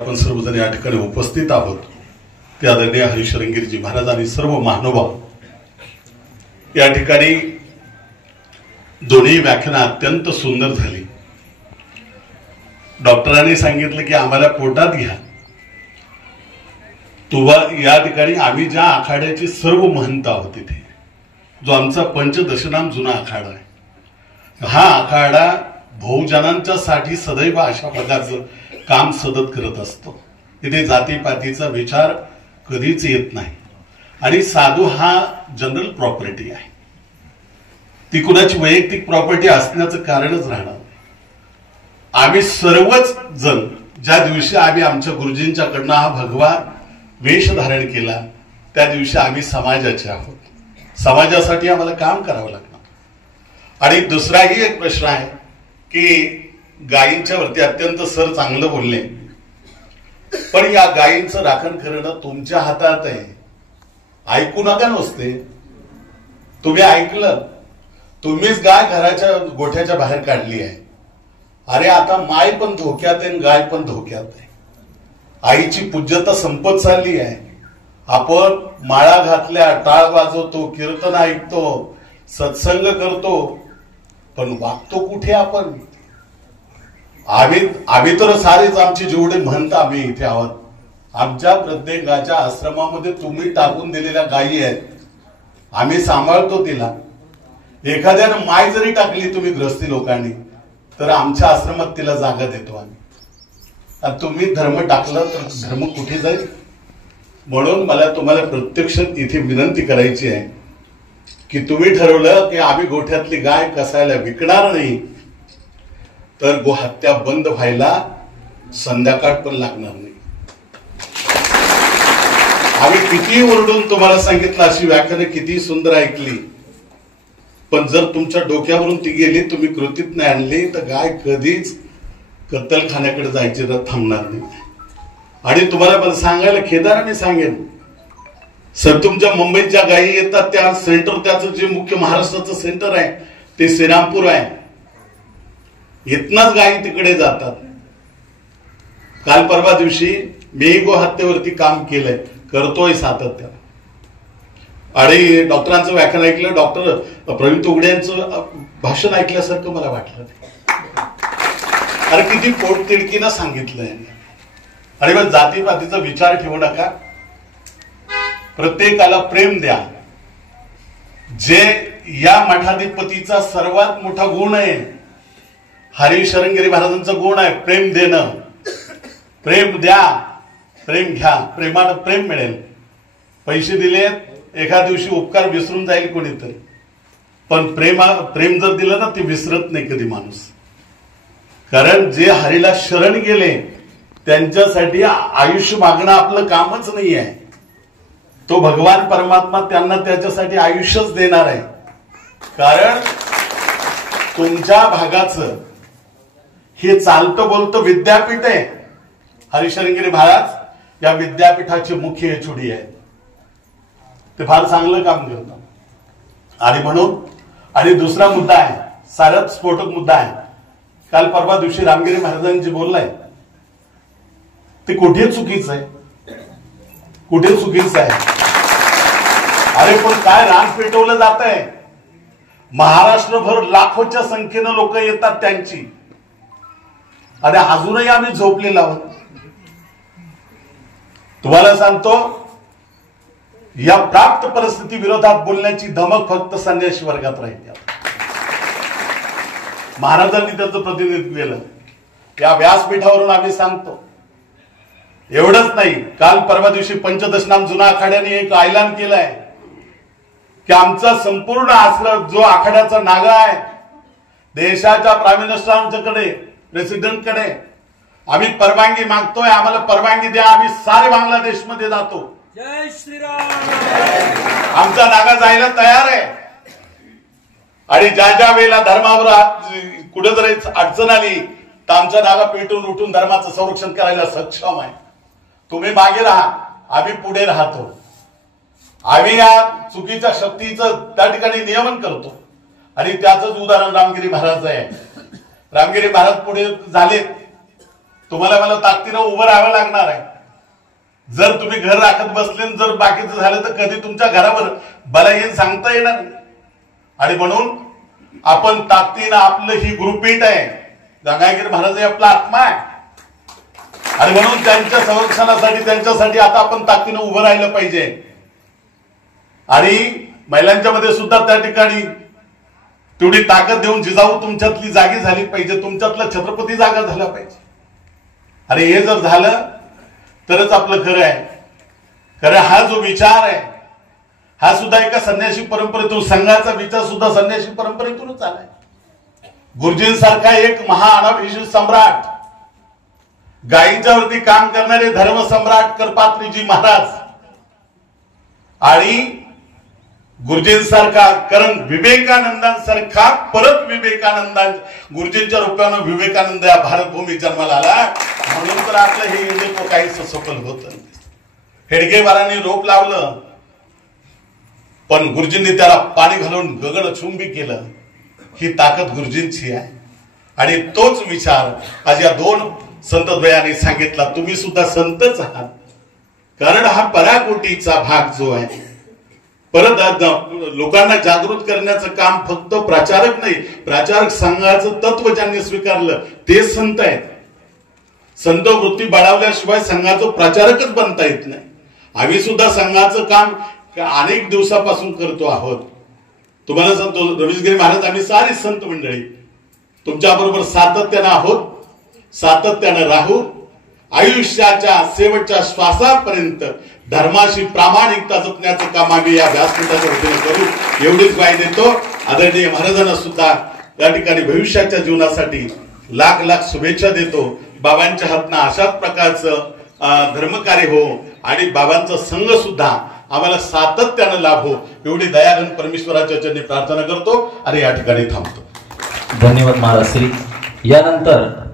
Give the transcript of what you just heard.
आपण सर्वजण या ठिकाणी उपस्थित आहोत ते आदरणीय हरिशरंगीरजी महाराज आणि सर्व महानुभाव या ठिकाणी दोन्ही व्याख्यान अत्यंत सुंदर झाली। डॉक्टरांनी सांगितलं की आम्हाला पोटात घ्या। या ठिकाणी आम्ही ज्या आखाड्याची सर्व महंत आहोत तिथे जो आमचा पंचदशनाम जुना आखाडा आहे, हा आखाडा बहुजनांच्या साठी सदैव अशा प्रकारचं काम सतत करत असतो। इथे जातीपातीचा विचार कधीच येत नाही आणि साधू हा जनरल प्रॉपर्टी आहे, ती कुणाची वैयक्तिक प्रॉपर्टी असण्याचं कारणच राहणार नाही। आम्ही सर्वच जण ज्या दिवशी आम्ही आमच्या गुरुजींच्याकडनं हा भगवा वेश धारण केला त्या दिवशी आम्ही समाजाचे आहोत, समाजासाठी आम्हाला काम करावं लागणार। आणि दुसराही एक प्रश्न आहे की गायींच्या वरती अत्यंत सर चांगलं बोलले, पण या गायींचं राखण करणं तुमच्या हातात आहे। ऐकू नका नुसते, तुम्ही ऐकलं, तुम्हीच गाय घराच्या गोठ्याच्या बाहेर काढली आहे। अरे आता माय पण धोक्यात आहे, गाय पण धोक्यात आहे। आईची पूज्यता संपत चालली आहे। आपण माळा घातल्या, टाळ वाजवतो, कीर्तन ऐकतो, सत्संग करतो, पण वागतो कुठे आपण? आम्ही तर सारेच आमची जेवढे म्हणता आम्ही इथे आहोत, आमच्या प्रत्येकाच्या आश्रमामध्ये तुम्ही टाकून दिलेल्या गायी आहेत, आम्ही सांभाळतो तिला। एखाद्यानं माय जरी टाकली तुम्ही ग्रस्ती लोकांनी तर आमच्या आश्रमात तिला जागा देतो आम्ही। तुम्ही धर्म टाकलं तर धर्म कुठे जाईल? म्हणून मला तुम्हाला प्रत्यक्ष इथे विनंती करायची आहे की तुम्ही ठरवलं की आम्ही गोठ्यातली गाय कसायला विकणार नाही तर गोहत्या बंद व्हायला संध्याकाळ पण लागणार नाही। आम्ही किती ओरडून तुम्हाला सांगितलं, अशी व्याख्याने किती सुंदर ऐकली, पण जर तुमच्या डोक्यावरून ती गेली, तुम्ही कृतीत नाही आणली तर गाय कधीच कत्तलखान्याकडे जायची तर थांबणार नाही। आणि तुम्हाला पण सांगायला खेदाराने सांगेन, सर तुमच्या मुंबईत ज्या गायी येतात त्या सेंटर, त्याचं जे मुख्य महाराष्ट्राचं सेंटर आहे ते श्रीरामपूर आहे, इथनच गायी तिकडे जातात। काल परवा दिवशी मी गोहत्येवरती काम केलंय, करतोय सातत्यानं। आणि डॉक्टरांचं व्याख्यान ऐकलं, डॉक्टर प्रवीण तोगडे यांचं भाषण ऐकल्यासारखं मला वाटलं। अरे किती पोटतिडकीनं सांगितलंय। आणि मग जातीपातीचा विचार ठेवू नका, प्रत्येकाला प्रेम द्या। जे या मठाधिपतीचा सर्वात मोठा गुण आहे, हरिशरंगीरी महाराजांचा गुण आहे प्रेम देणं। प्रेम द्या, प्रेम घ्या, प्रेमानं प्रेम मिळेल। पैसे दिले, एका दिवशी उपकार विसरून जाईल कोणीतरी, पण प्रेम जर दिलं ना ते विसरत नाही कधी माणूस। कारण जे हरीला शरण गेले त्यांच्यासाठी आयुष्य मागणं आपलं कामच नाही आहे। तो भगवान परमात्मा त्यांना त्याच्यासाठी आयुष्यच देणार आहे। कारण तुमच्या भागाचं हे चालतं बोलतं विद्यापीठ आहे। हरिशरंगीरी महाराज या विद्यापीठाचे मुख्य एचओडी आहेत, ते फार चांगलं काम करतात। आणि म्हणून आणि दुसरा मुद्दा आहे, साऱ्यात स्फोटक मुद्दा आहे, काल परवा दिवशी रामगिरी महाराजांनी बोललाय ते कुठे चुकीचं आहे, कुठे चुकीचं आहे? अरे पण काय रान पेटवलं जात आहे, महाराष्ट्रभर लाखोच्या संख्येनं लोक येतात त्यांची, आणि अजूनही आम्ही झोपलेलो आहोत। तुम्हाला सांगतो, या प्राप्त परिस्थिती विरोधात बोलण्याची धमक फक्त संन्यासी वर्गात राहिली। महाराजांनी त्याचं प्रतिनिधित्व केलं, या व्यासपीठावरून आम्ही सांगतो। एवढंच नाही, काल परवा दिवशी पंचदशनाम जुना आखाड्याने एक ऐलान केलंय की आमचा संपूर्ण आश्रम जो आखाड्याचा नागा आहे, देशाच्या प्राईम मिनिस्टरांच्याकडे, प्रेसिडेंटकडे आम्ही परवानगी मागतोय, आम्हाला परवानगी द्या, आम्ही सारे बांगलादेशमध्ये जातो। जय श्रीराम। आमचा नागा जायला तयार आहे। आणि ज्या ज्या वेळेला धर्मावर कुठे जरी अडचण आली तर आमचा नागा पेटून उठून धर्माचं संरक्षण करायला सक्षम आहे। तुम्ही मागे राहा, आम्ही पुढे राहतो। आम्ही या चुकीच्या शक्तीचं त्या ठिकाणी नियमन करतो आणि त्याचंच उदाहरण रामगिरी महाराज आहे। रामगिरी महाराज पुढे झाले तुम्हाला मला ताकदीनं उभं राहावं लागणार आहे. जर तुम्ही घर राखत बसले, जर बाकीचं झालं तर कधी तुमच्या घरावर बला येईल सांगता येणार नाही. आणि म्हणून आपण ताकदीनं, आपलं ही गुरुपीठ आहे, गंगागिरी महाराज आपला आत्मा आहे, आणि म्हणून त्यांच्या संरक्षणासाठी, त्यांच्यासाठी आता आपण ताकदीनं उभं राहिलं पाहिजे. आणि महिलांच्या मध्ये सुद्धा त्या ठिकाणी तेवढी ताकद देऊन जिजाऊ तुमच्यातली जागी झाली पाहिजे, तुमच्यातला छत्रपती जागा झाला पाहिजे. आणि हे जर झालं तरच आपलं खरं आहे. खरं हा जो विचार आहे हा सुद्धा एका संन्यासी परंपरेतून, संघाचा विचार सुद्धा संन्यासी परंपरेतूनच आलाय. गुरुजींसारखा एक महाअनाभिषिक्त सम्राट, गायींच्यावरती काम करणारे धर्मसम्राट करपात्रीजी महाराज, आणि गुरुजींसारखा, कारण विवेकानंदांसारखा परत विवेकानंदां, गुरुजींच्या रूपानं विवेकानंद या भारतभूमी जन्माला आला. म्हणून तर आपलं हे हिंदुत्व काहीच सफल होत नाही. हेडगेवारांनी रोप लावलं, पण गुरुजींनी त्याला पाणी घालून गगनचुंबी केलं. ही ताकद गुरुजींची आहे. आणि तोच विचार आज या दोन संतद्वयांनी सांगितला. तुम्ही सुद्धा संतच आहात, कारण हा पराकोटीचा भाग जो आहे, परत लोकांना जागृत करण्याचं काम फक्त प्रचारक नाही, प्रचारक संघाचं तत्व ज्यांनी स्वीकारलं ते संत आहेत. संत वृत्ती बाळगल्याशिवाय संघाचं प्रचारकच बनता येत नाही. आम्ही सुद्धा संघाचं काम अनेक दिवसापासून करतो आहोत. तुम्हाला सांगतो, रवीशगिरी महाराज, आम्ही सारी संत मंडळी तुमच्या बरोबर सातत्यानं आहोत, सातत्यानं राहू. आयुष्याच्या शेवटच्या श्वासापर्यंत धर्माशी प्रामाणिकता जपण्याचं काम आम्ही या व्यासपीठाच्या वतीने करू, एवढीच ग्वाही देतो. आदरणीय महाराजांना सुद्धा या ठिकाणी भविष्याच्या जीवनासाठी लाख लाख शुभेच्छा देतो. बाबांच्या हातनं अशाच प्रकारचं धर्मकार्य हो, आणि बाबांचा संघ सुद्धा आम्हाला सातत्यानं लाभो, एवढी दयाघन परमेश्वराच्या चरणी प्रार्थना करतो आणि या ठिकाणी थांबतो. धन्यवाद महाराज श्री. यानंतर